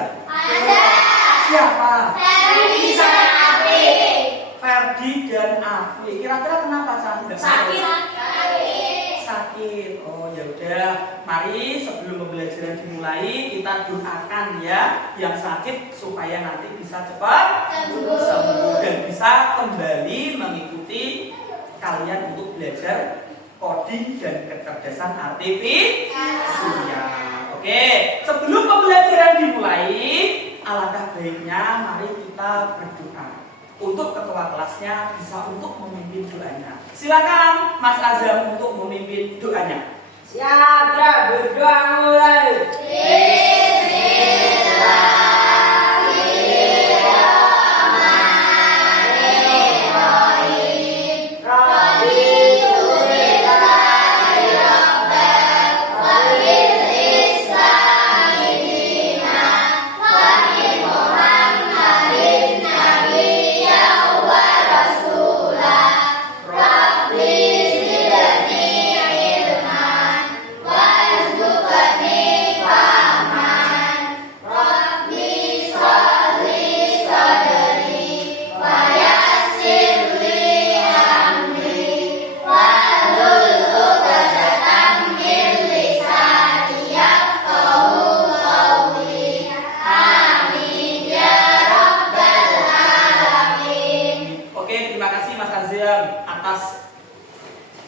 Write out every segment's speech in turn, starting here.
tidak? Ada. Siapa? Ferdi sama Afif. Ferdi dan Afif. Kira-kira kenapa Cak? Sakit. Sakit. Oh ya udah, mari sebelum pembelajaran dimulai kita doakan ya yang sakit supaya nanti bisa cepat sembuh dan bisa kembali mengikuti kalian untuk belajar coding dan kecerdasan artifisial. Oke, sebelum pembelajaran dimulai, alangkah baiknya mari kita berdoa untuk ketua kelasnya bisa untuk memimpin doanya. Silakan Mas Azam untuk memimpin doanya. Siap, berdoa mulai.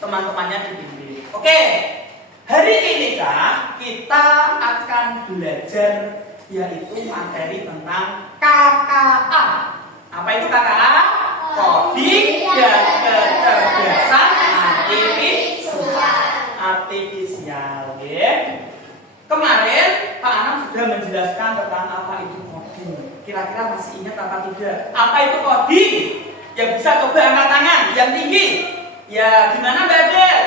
Teman-temannya dibimbing. Oke, hari ini Kak, kita akan belajar yaitu materi tentang KKA. Apa itu KKA? Coding dan kecerdasan artifisial. Oke. Kemarin Pak Anam sudah menjelaskan tentang apa itu coding. Kira-kira masih ingat apa tidak? Apa itu coding? Yang bisa coba angkat tangan yang tinggi. Ya, gimana Mbak Adel?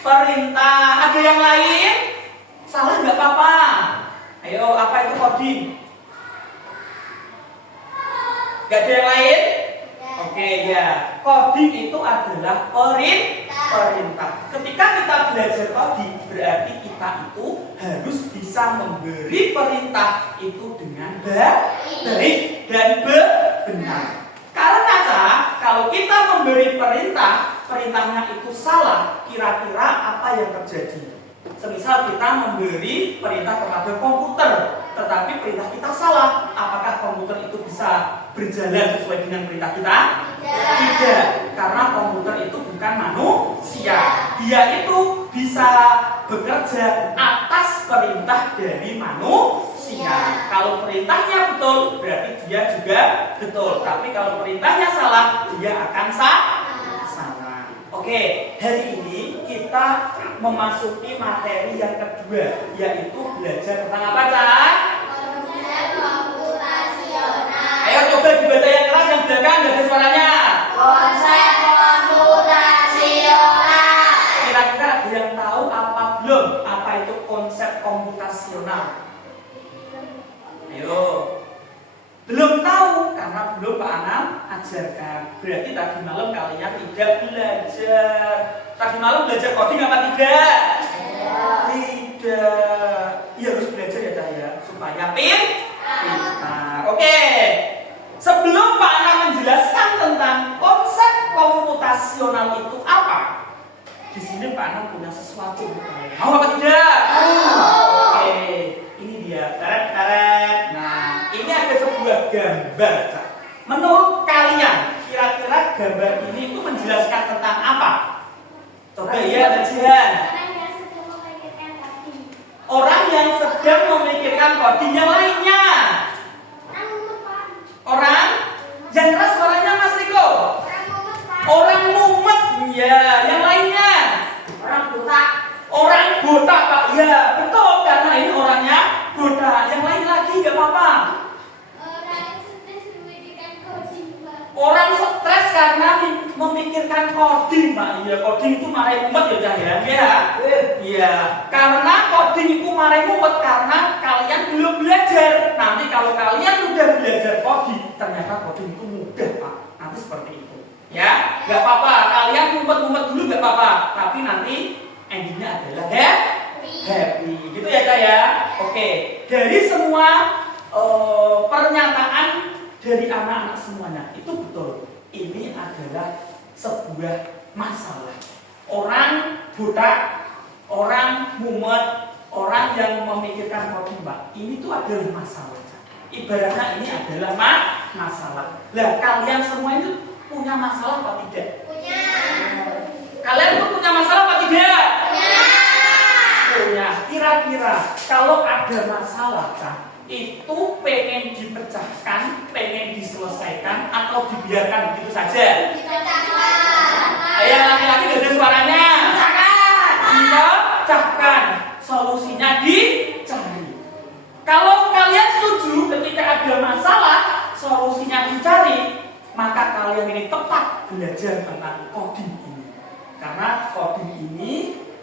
Perintah. Ada yang lain? Salah nggak apa-apa. Ayo, apa itu coding? Gak ada yang lain? Oke, ya. Coding itu adalah perintah. Ketika kita belajar coding, berarti kita itu harus bisa memberi perintah itu dengan baik dan benar. Karena kalau kita memberi perintahnya itu salah, kira-kira apa yang terjadi? Semisal kita memberi perintah kepada komputer, tetapi perintah kita salah, apakah komputer itu bisa berjalan sesuai dengan perintah kita? Tidak, karena komputer itu bukan manusia. Dia itu bisa bekerja atas perintah dari manusia. Kalau perintahnya betul, berarti dia juga betul. Tapi kalau perintahnya salah, dia akan salah. Oke, hari ini kita memasuki materi yang kedua, yaitu belajar tentang apa, Cak? Konsep komputasional. Ayo coba dibaca yang keras, yang belakang nggak ada suaranya. Konsep komputasional. Kira-kira ada yang tahu apa belum? Apa itu konsep komputasional? Ayo. Belum tahu karena belum Pak Anam ajarkan. Berarti tadi malam kalian tidak belajar. Tadi malam belajar coding apa tidak? Tidak. Iya harus belajar ya Cak ya, supaya pintar. Oke. Sebelum Pak Anam menjelaskan tentang konsep komputasional itu apa? Di sini Pak Anam punya sesuatu. Mau apa tidak? Oke. Ini dia. Teret. Nah, ini ada sebuah gambar. Menurut kalian, kira-kira gambar ini itu menjelaskan tentang apa? Coba ya, Najihan. Orang yang sedang memikirkan coding. Yang lainnya. Orang yang keras suaranya Mas Riko. Orang mumet. Ya, yang lainnya. Orang buta Pak. Ya, betul karena ini orangnya buta. Yang lain lagi nggak apa-apa. Orang stres karena memikirkan coding, Pak. Iya, coding itu marahin mumet ya, Cak ya. Iya. Karena coding itu marahin mumet karena kalian belum belajar. Nanti kalau kalian sudah belajar coding, ternyata coding itu mudah, Pak. Nanti seperti itu. Ya, nggak apa-apa. Kalian mumet-mumet dulu nggak apa-apa. Tapi nanti endingnya adalah happy. Gitu ya Kak ya. Oke, dari semua pernyataan dari anak-anak semuanya itu betul. Ini adalah sebuah masalah. Orang buta, orang mumet, orang yang memikirkan khotbah, ini tuh adalah masalah. Ibaratnya ini adalah masalah. Lah kalian semua itu punya masalah apa tidak? Punya. Kalian tuh punya masalah apa tidak? Punya. Punya. Kira-kira kalau ada masalah Kak, itu pengen dipecahkan, pengen diselesaikan, atau dibiarkan begitu saja? Ayo laki-laki gede suaranya. Dipecahkan. Solusinya dicari. Kalau kalian setuju ketika ada masalah, solusinya dicari, maka kalian ini tepat belajar tentang coding ini. Karena coding ini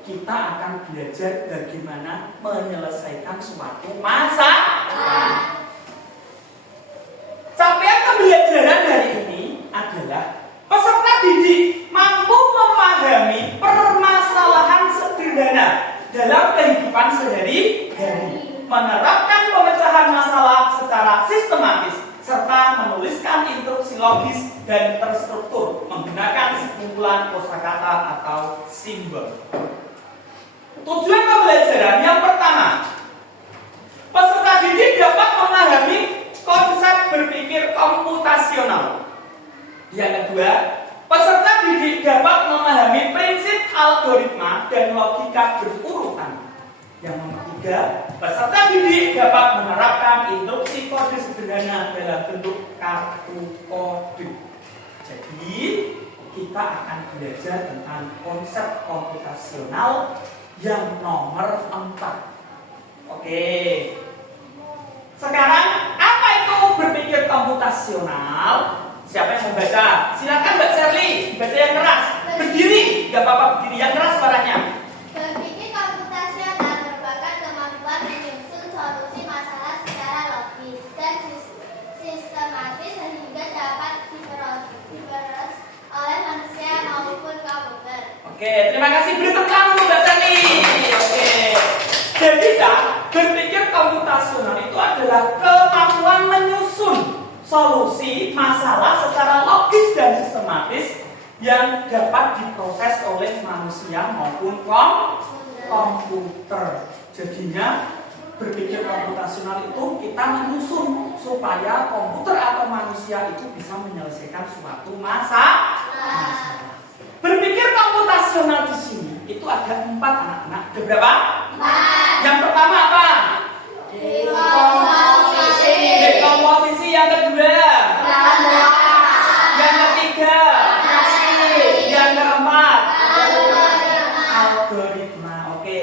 kita akan belajar bagaimana menyelesaikan suatu masalah. Capaian pembelajaran hari ini adalah peserta didik mampu memahami permasalahan sederhana dalam kehidupan sehari-hari, menerapkan pemecahan masalah secara sistematis, serta menuliskan instruksi logis dan terstruktur menggunakan sekumpulan kosakata atau simbol. Tujuan pembelajaran yang pertama, peserta didik dapat memahami konsep berpikir komputasional. Yang kedua, peserta didik dapat memahami prinsip algoritma dan logika berurutan. Yang ketiga, peserta didik dapat menerapkan instruksi kode sederhana dalam bentuk kartu kode. Jadi, kita akan belajar tentang konsep komputasional yang nomor 4. Oke. Sekarang, apa itu berpikir komputasional? Siapa yang membaca? Silakan Mbak Sherly, baca yang keras. Berdiri, nggak apa-apa berdiri, yang keras suaranya. Berpikir komputasional merupakan kemampuan menyusun solusi masalah secara logis dan sistematis sehingga dapat diproses oleh manusia maupun komputer. Oke, terima kasih. Beri tepuk tangan Mbak Sherly. Oke. Jadi Kak, berpikir komputasional itu adalah kemampuan menyusun solusi masalah secara logis dan sistematis yang dapat diproses oleh manusia maupun komputer. Jadinya berpikir komputasional itu kita menyusun supaya komputer atau manusia itu bisa menyelesaikan suatu masalah. Berpikir komputasional di sini itu ada 4 anak-anak. Ada berapa? 4. Yang pertama apa? Dekomposisi. Yang kedua? Yang ketiga? Yang keempat? Algoritma. Oke.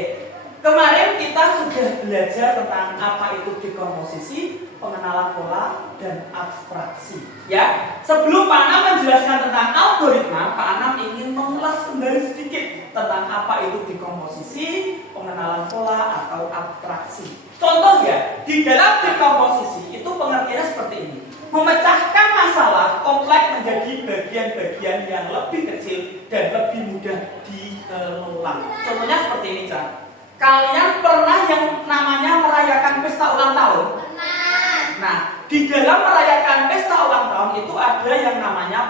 Kemarin kita sudah belajar tentang apa itu dekomposisi, pengenalan pola, dan abstraksi. Ya, sebelum Pak Anam menjelaskan tentang algoritma, Pak Anam ingin mengulas kembali sedikit tentang apa itu dekomposisi, pengenalan pola, atau abstraksi. Contoh ya, di dalam dekomposisi itu pengertiannya seperti ini: memecahkan masalah kompleks menjadi bagian-bagian yang lebih kecil dan lebih mudah dikelola. Contohnya seperti ini, Cak. Kalian pernah yang namanya merayakan pesta ulang tahun? Pernah. Nah, di dalam merayakan pesta ulang tahun itu ada yang namanya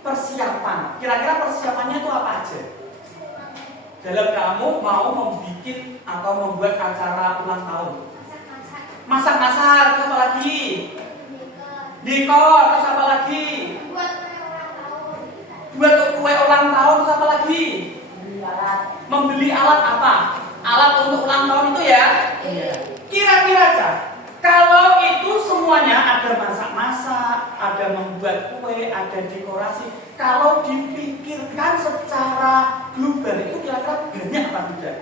persiapan. Kira-kira persiapannya itu apa aja? Dalam kamu mau membuat atau membuat acara ulang tahun. Masak-masak, terus apa lagi? Dekor, terus apa lagi? Buat kue ulang tahun, terus apa lagi? Membeli alat apa? Alat untuk ulang tahun itu ya? Iya. Kira-kira Cak, kalau itu semuanya ada masak-masak, ada membuat kue, ada dekorasi, kalau dipikirkan secara global itu kira-kira banyak apa tidak?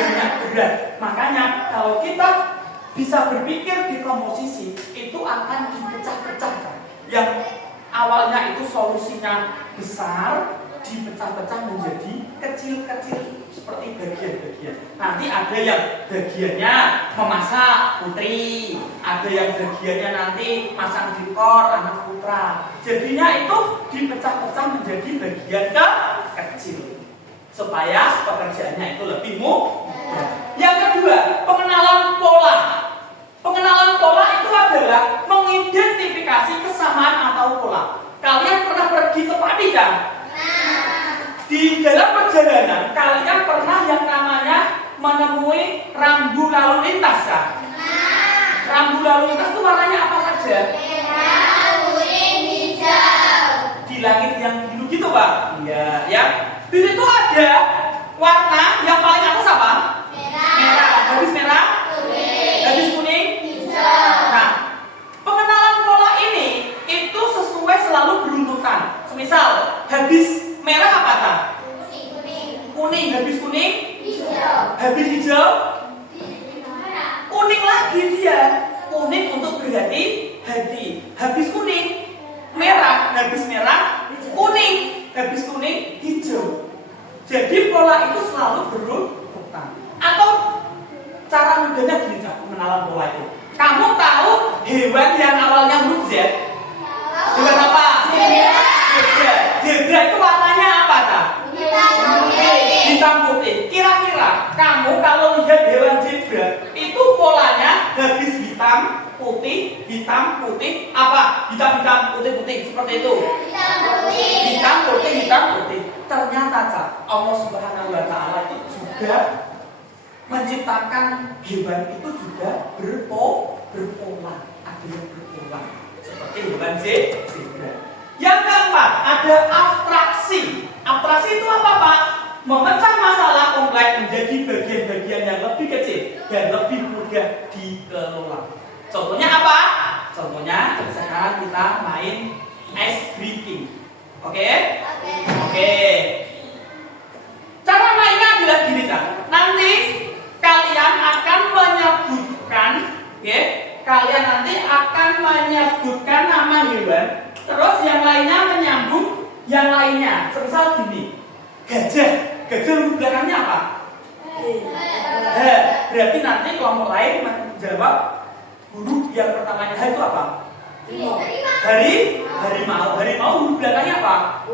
Banyak berat. Makanya kalau kita bisa berpikir di komposisi, itu akan dipecah-pecah. Yang awalnya itu solusinya besar, dipecah-pecah menjadi kecil-kecil seperti bagian-bagian. Nanti ada yang bagiannya memasak putri, ada yang bagiannya nanti masang dekor anak putra. Jadinya itu dipecah-pecah menjadi bagian kecil supaya pekerjaannya itu lebih mudah. kan? Nah. Di dalam perjalanan kalian pernah yang namanya menemui rambu lalu lintas kan? Nah. Rambu lalu lintas itu warnanya apa saja? Merah, kuning, hijau. Di langit yang biru gitu Pak? Iya, ya. Di situ ada warna yang paling atas apa? Merah. Merah. Habis merah? Kuning. Habis kuning? Hijau. Nah, pengenalan pola ini itu sesuai selalu berurutan. Semisal habis merah apa tak? Kuning. Kuning. Kuning, habis kuning, Hijau. habis hijau, Merah. kuning lagi dia. Kuning untuk berhati hati. Habis kuning, merah, habis merah, kuning, habis kuning, hijau. Jadi pola itu selalu berurutan. Atau cara mudahnya gini Cak, pengenalan pola itu. Kamu tahu hewan yang awalnya huruf Z? Hewan apa? Zebra. Zebra. Zebra itu warnanya apa Cak? Hitam putih. Hitam putih. Kira-kira kamu kalau lihat hewan zebra itu polanya habis hitam putih apa? Hitam putih seperti itu. Hitam putih. Hitam putih. Ternyata Cak, Allah Subhanahu wa taala itu juga menciptakan hewan itu juga berpola, ada yang berpola seperti hewan zebra. Yang keempat ada abstraksi. Abstraksi itu apa Pak? Memecah masalah kompleks menjadi bagian-bagian yang lebih kecil dan lebih mudah dikelola. Contohnya apa? Contohnya sekarang kita main ice breaking. Oke? Oke. Cara mainnya adalah gini Cak. Nanti kalian akan menyebutkan, oke? Kalian nanti akan menyebutkan nama hewan, terus yang lainnya menyambung yang lainnya. Semisal gini, gajah. Gajah huruf belakangnya apa? Berarti nanti kelompok lain menjawab huruf yang pertamanya H itu apa? Harimau. Harimau huruf belakangnya apa?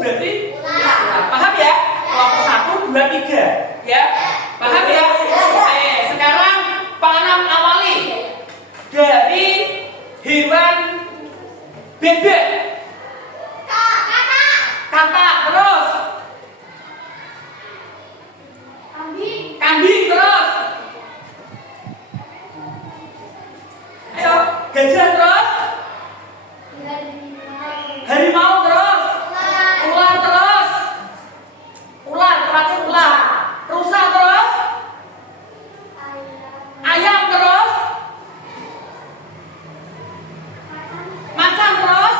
Berarti paham ya? Kelompok 1, 2, 3. Ya? Paham ya? Oke, sekarang Pak Anam awali dari hewan bebek. Kata terus. Kambing terus. Ayo, gajah terus. Harimau terus. Ular terus. Ular terakhir ular. Rusa terus. Ayam terus. Macan terus.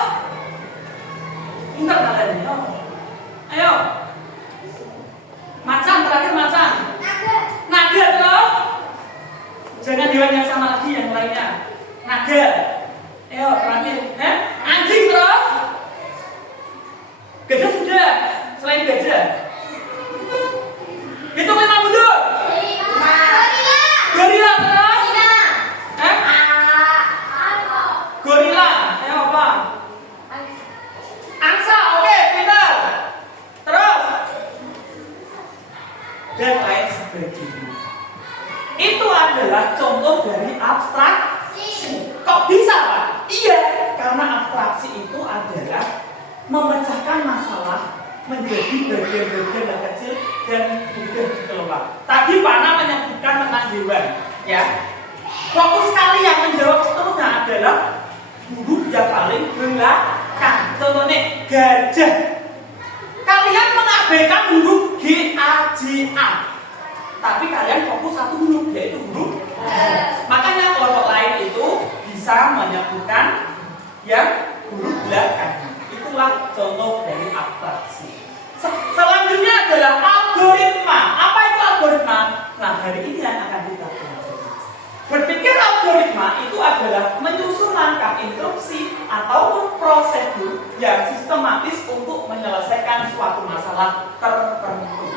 Pintar kalian ini. Ayo. Macan terakhir macan. Naga terus. Jangan hewan yang sama lagi yang lainnya. Naga. Ayo terakhir. Anjing terus. Gajah sudah. Selain gajah. Hitung 5 mundur. Gorila terus. Gorila. Ayo apa? Angsa. Oke, pintar. Terus. Dan lain sebagainya. Itu adalah contoh dari abstraksi. Kok bisa Pak? Iya, karena abstraksi itu adalah memecahkan masalah menjadi bagian-bagian yang kecil dan mudah dikelola. Tadi Pak Ana menyebutkan tentang hewan, ya. Fokus kalian menjawab seterusnya adalah huruf yang paling belakang. Contohnya gajah. Kalian mengabaikan huruf G, A, J, A. Tapi kalian fokus satu huruf, yaitu huruf Makanya kelompok lain itu bisa menyebutkan yang huruf belakang. Itulah contoh dari abstraksi. Selanjutnya adalah algoritma. Apa itu algoritma? Nah, hari ini yang akan kita pelajari. Berpikir algoritma itu adalah menyusun langkah instruksi ataupun prosedur yang sistematis untuk menyelesaikan suatu masalah tertentu.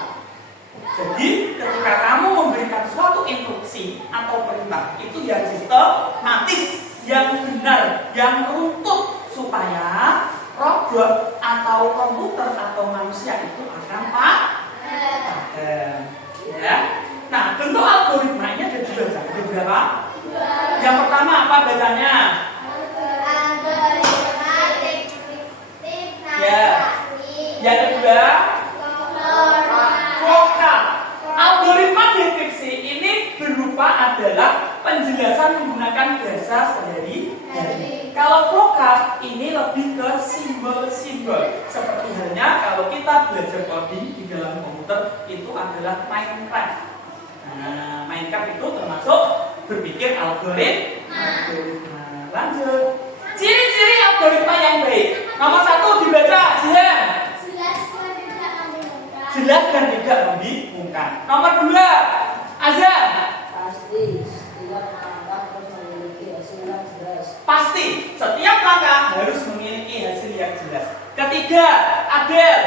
Jadi, ketika kamu memberikan suatu instruksi atau perintah, itu yang sistematis, yang benar, yang runtut, supaya robot atau komputer atau manusia itu akan paham. Ya. Nah, bentuk algoritmanya ada dua. Ada berapa? Yang pertama apa bacanya? Algoritma deskriptif. Ya. ada vokal. Algoritma deskripsi ini berupa adalah penjelasan menggunakan bahasa sehari-hari. Kalau vokal ini lebih ke simbol-simbol. Seperti halnya kalau kita belajar coding di dalam komputer itu adalah Minecraft. Nah, Minecraft itu termasuk berpikir algoritma. Lanjut. Ciri-ciri algoritma yang baik. Nomor 1 dibaca, Jihan. Jelas dan tidak membingungkan. Nomor 2, Azan. Pasti setiap langkah harus memiliki hasil yang jelas. Pasti setiap langkah harus memiliki hasil yang jelas. Ketiga, Adel.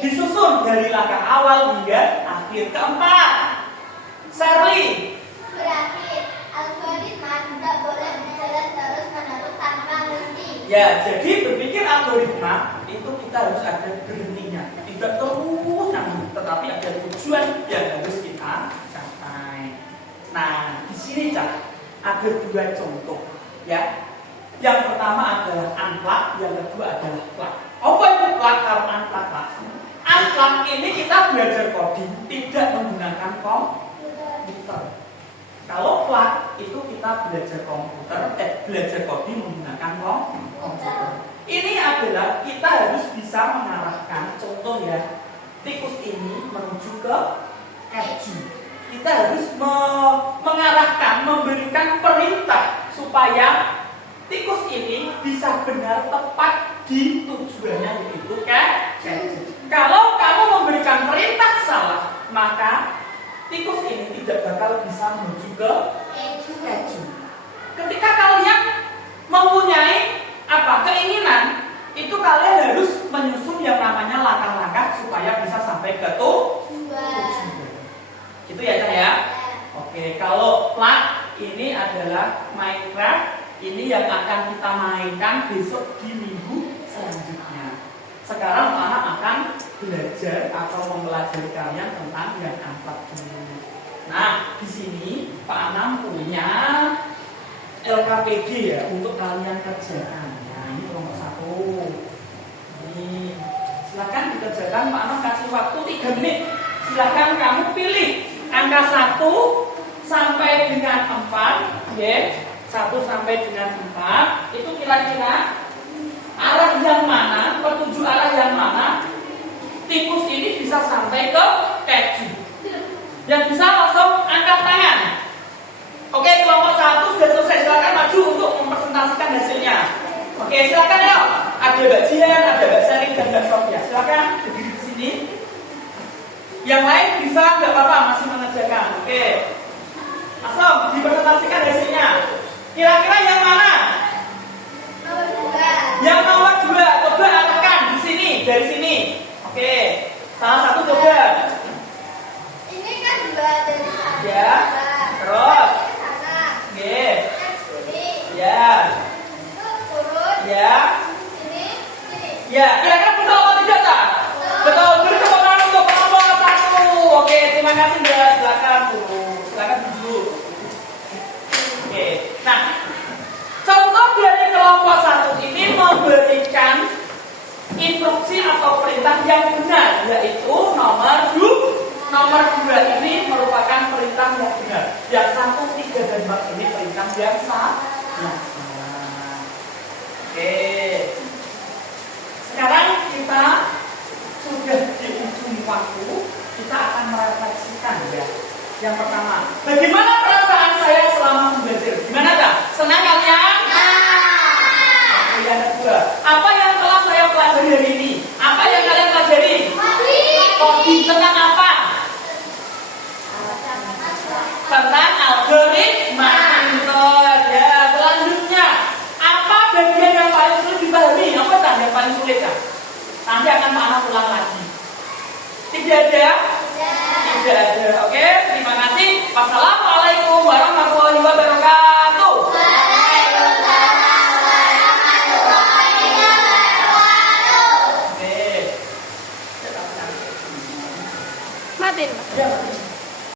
Disusun dari langkah awal hingga akhir. Keempat, Sherly. Ya, jadi berpikir algoritma itu kita harus ada berhentinya, tidak terus nyambung, tetapi ada tujuan yang harus kita capai. Nah, di sini Cak, ada 2 contoh, ya. Yang pertama adalah unplug, yang kedua adalah plug. Apa itu plug kalau unplug? Unplug ini kita belajar coding tidak menggunakan komputer. Kalau plug itu kita belajar coding menggunakan komputer. Ini adalah kita harus bisa mengarahkan, contoh ya, tikus ini menuju ke keju. Kita harus mengarahkan, memberikan perintah supaya tikus ini bisa benar tepat di tujuannya, yaitu keju. Kalau kamu memberikan perintah salah, maka tikus ini tidak bakal bisa menuju ke keju. Ketika kalian mempunyai keinginan, itu kalian harus menyusun yang namanya langkah-langkah supaya bisa sampai ke tujuan. Gitu ya, Cak ya? Oke, kalau plug ini adalah Minecraft, ini yang akan kita mainkan besok di minggu selanjutnya. Sekarang anak akan belajar atau mempelajari kalian tentang yang unplug dulu. Nah, di sini Pak Anam punya LKPD ya untuk kalian kerjakan. Nah, ini kelompok 1. Ini silakan dikerjakan. Pak Anam kasih waktu 3 menit. Silakan kamu pilih angka 1 sampai dengan 4, ya. 1 sampai dengan 4 itu kira-kira arah yang mana, petunjuk arah yang mana tikus ini bisa sampai ke keju. Yang bisa langsung angkat tangan. Oke, kelompok 1 sudah selesai. Silakan maju untuk mempresentasikan hasilnya. Oke, silakan ya. Ada Mbak Jihan, ada Mbak Sherly dan Mbak Sofia. Silakan berdiri di sini. Yang lain bisa nggak apa-apa, masih mengerjakan. Oke. Langsung dipresentasikan hasilnya. Kira-kira yang mana? Yang nomor 2, coba arahkan di sini, dari sini. Oke, salah satu coba. Ini kan 2 dari sana. Ya, terus. Oke. Ya. Itu turun. Ya. Sini. Ya, kira-kira betul atau tidak, Cak? Betul. Beri tepuk tangan untuk kelompok 1. Oke, terima kasih Mbak. Silakan dulu. Silakan dulu. Oke. Nah, contoh dari kelompok 1 ini memberikan instruksi atau perintah yang benar, yaitu nomor 2 ini merupakan perintah yang benar. Yang 1, 3, dan 4 ini perintah yang salah. Oke. Sekarang kita sudah di ujung waktu, kita akan merefleksikan ya. Yang pertama, bagaimana perasaan saya selama belajar? Gimana Kak? Senang kalian? Yang kedua, apa yang telah saya pelajari hari ini? Apa yang kalian pelajari? Coding tentang apa? Tentang algoritma. Ya, selanjutnya, apa bagian yang paling sulit dipahami? Apa yang paling sulit Kak? Nanti akan Pak ulang lagi. Tidak ada? Tidak ada. Oke, terima kasih. Wassalamualaikum warahmatullahi wabarakatuh. Matiin. Ya.